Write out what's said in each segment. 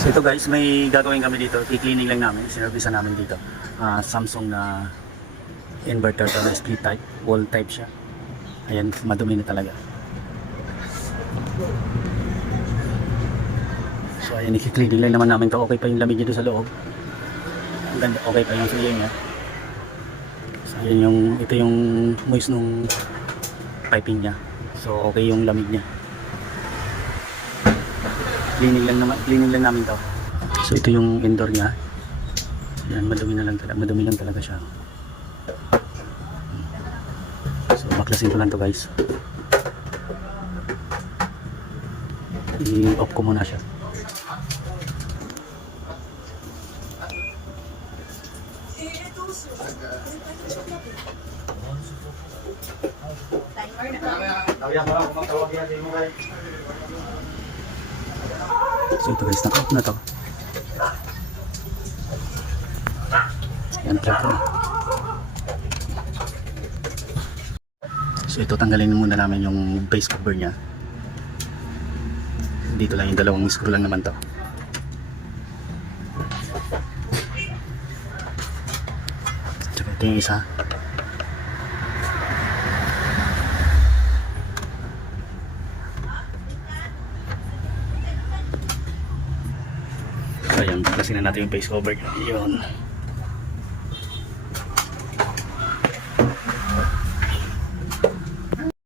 Ito guys, may gagawin kami dito. I-cleaning lang namin. Sinervisan namin dito. Ah, Samsung na inverter to split type. Wall type siya. Ayan, madumi na talaga. So ayan, i-cleaning lang naman namin to. Okay pa yung lamig dito sa loob. Ang ganda, okay pa yung suya niya. So ayan yung, ito yung moist nung piping niya. So okay yung lamig niya. Cleaning lang naman, cleaning lang namin to. So ito yung indoor niya. Yan, madumi na lang talaga, madumi lang talaga siya. So baklasin ko lang to guys. I-off ko muna siya. So ito guys, naka-off na to. Yan, plug. So ito tanggalin muna namin yung base cover niya. Dito lang yung dalawang screw lang naman to. Tsaka ito yung isa. Ayan, baklasin na natin yung base cover. Yun.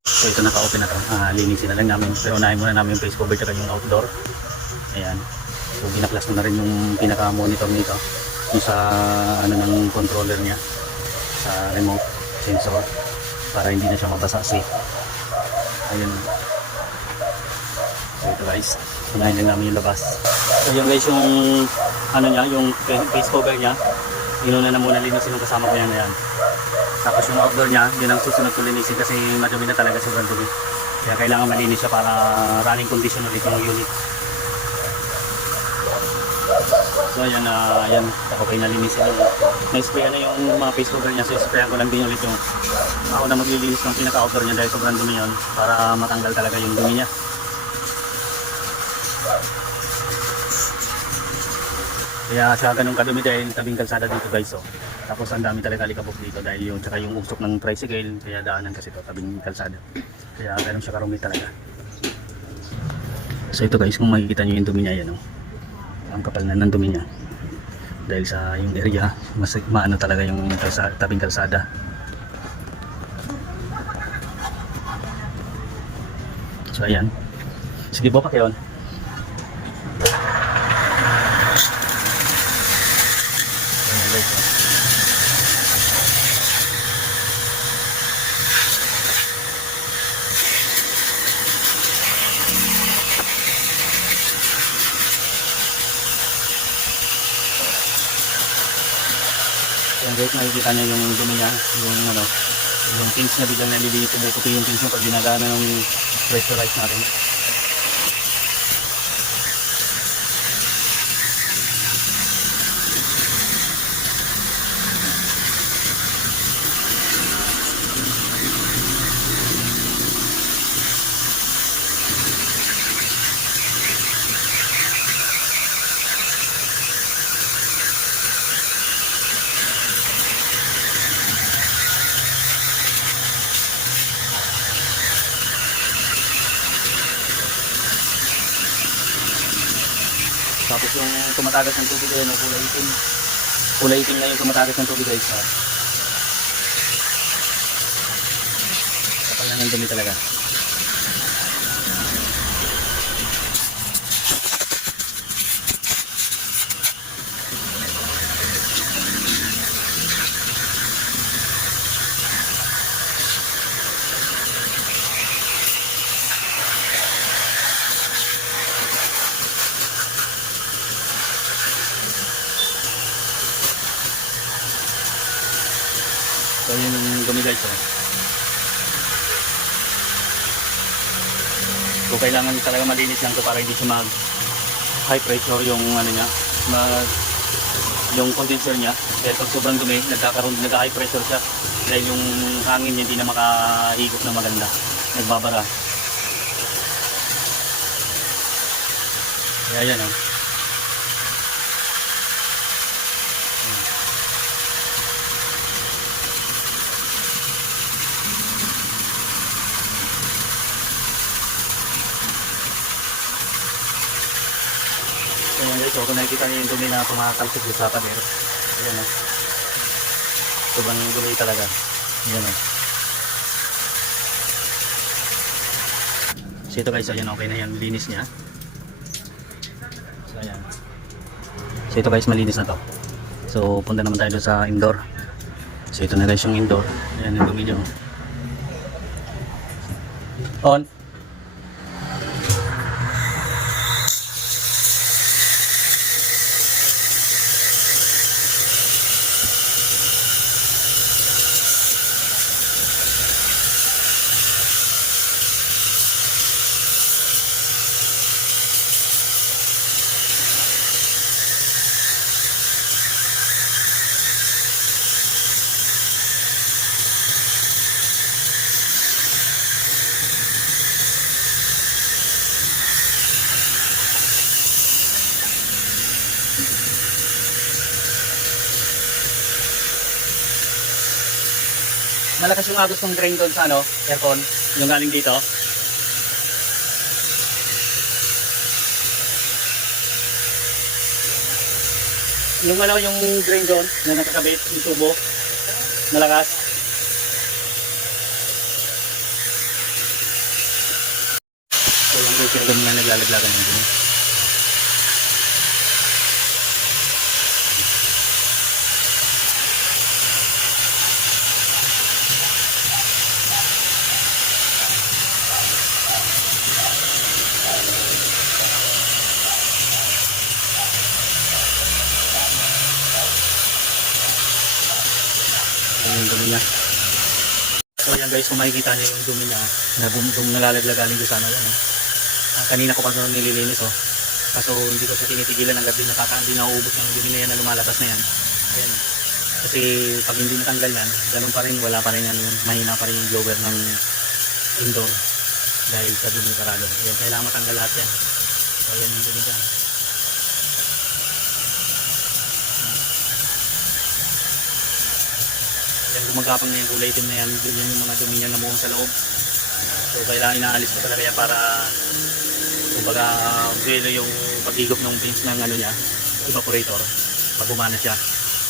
So ito naka-open na to. Ah, linisin na lang namin. Pero unahin muna namin yung face cover tsaka yung outdoor. Ayan. So binaklas ko na rin yung pinaka-monitor nito. Yung sa ano ng controller niya. Sa remote sensor. Para hindi na siya mabasa safe. Ayun. So ito guys. Unahin lang namin yung labas. So yun guys yung ano niya, yung face cover niya. Inuna na muna linisin yung kasama ko yan. Ayan. Tapos yung outdoor niya, yun ang susunod ko linisin kasi madumi na talaga sobrang dumi. Kaya kailangan malinis siya para running condition ulit yung unit. So ayan, uh, ayan, okay na linisin na. Na-spray na yung mga face cover niya, so sprayan ko lang din ulit yung ako na maglilinis ng pinaka-outdoor niya dahil sobrang dumi yun para matanggal talaga yung dumi niya. Kaya siya ganun kadumi dahil tabing kalsada dito guys. So. Tapos ang dami talaga alikabok dito dahil yung tsaka yung usok ng tricycle kaya daanan kasi to tabing kalsada. Kaya ganun siya karumi talaga. So ito guys kung makikita niyo yung dumi niya yan oh. Ang kapal na ng dumi niya. Dahil sa yung area mas maano talaga yung kalsada, tabing kalsada. So ayan. Sige po pa kayon. Yan guys, makikita niya yung dumi niya, yung ano, yung pins niya biglang naliliit, pumuputi yung pins niya pag ginagana ng pressurize natin. Tapos yung tumatagas ng tubig ayun, kulay itim. Kulay itim na yung tumatagas ng tubig guys. Kapal na ng talaga. So yun dumi guys. Oh. So kailangan talaga malinis lang to para hindi siya mag high pressure yung ano niya, mag yung condenser niya. Dahil pag sobrang dumi, nagkakaroon, nagka high pressure siya. Dahil yung hangin niya hindi na makahigop na maganda. Nagbabara. Kaya yan oh. So kung nakikita niyo yung dumi na tumatalsik sa pader. Ayan o. Sobrang dumi talaga. Ayan o. So ito guys, ayan okay na yan. Linis niya. So ayan. So ito guys, malinis na to. So punta naman tayo sa indoor. So ito na guys yung indoor. Ayan yung dumi niya. oh. On. Malakas yung agos ng drain doon sa ano, aircon, yung galing dito. Yung ano, yung drain doon, na nakakabit, yung tubo, malakas. So yung guys, yung ganyan naglalaglagan yung. Yan yung dumi niya. So yan guys, kung makikita niyo yung dumi niya, na dum nalalaglag galing doon sa ano yan. Ah, kanina ko pa ito nililinis oh. Kaso hindi ko siya tinitigilan ng gabi nakaka hindi nauubos yung dumi na yan na lumalabas na yan. Ayan. Kasi pag hindi natanggal yan, ganun pa rin, wala pa rin yan, mahina pa rin yung blower ng indoor dahil sa dumi karado. Yan, kailangan matanggal lahat yan. So yan yung dumi dyan. Yan gumagapang na yung kulay itim na yan, yun yung mga dumi niya na sa loob. So kailangan inaalis ko talaga yan para kumbaga velo yung paghigop ng pins ng ano niya, evaporator. Pag gumana siya,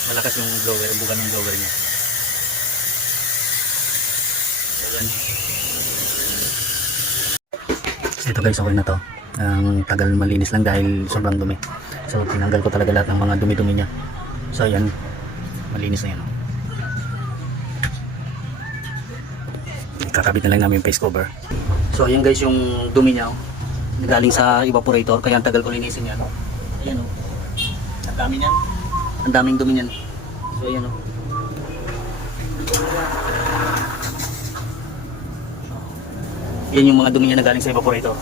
malakas yung blower, buga ng blower niya. So yan. Ito guys, okay na to. Ang tagal malinis lang dahil sobrang dumi. So tinanggal ko talaga lahat ng mga dumi-dumi niya. So yan, malinis na yan. oh. Kakabit na lang namin yung face cover. So ayan guys yung dumi niya oh. Galing sa evaporator kaya ang tagal ko linisin yan. Ayan oh. Ang dami niyan. Ang daming dumi niyan. So ayan oh. Yan yung mga dumi niya na galing sa evaporator.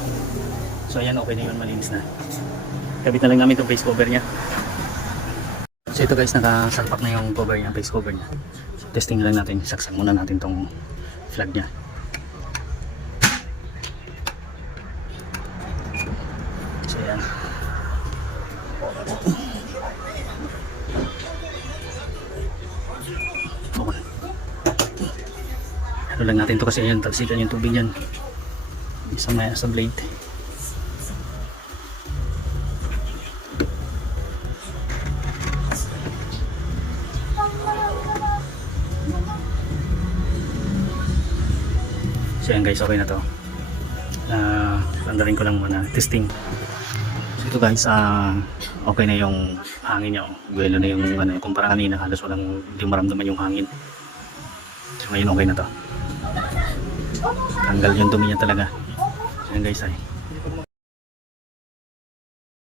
So ayan okay na yun malinis na. Kabit na lang namin itong face cover niya. So ito guys nakasalpak na yung cover niya, face cover niya. Testing lang natin, saksan muna natin tong flag niya. Lang natin to kasi yan, talsikan yung tubig yan. Isa may sa blade. So yan guys, okay na to. Ah, tandaan ko lang muna, testing. So ito guys, ah okay na yung hangin niya. oh. Buwelo na yung ano, kumpara kanina, halos walang hindi maramdaman yung hangin. So ngayon okay na to. Tanggal yung dumi niya talaga. Yan guys ay.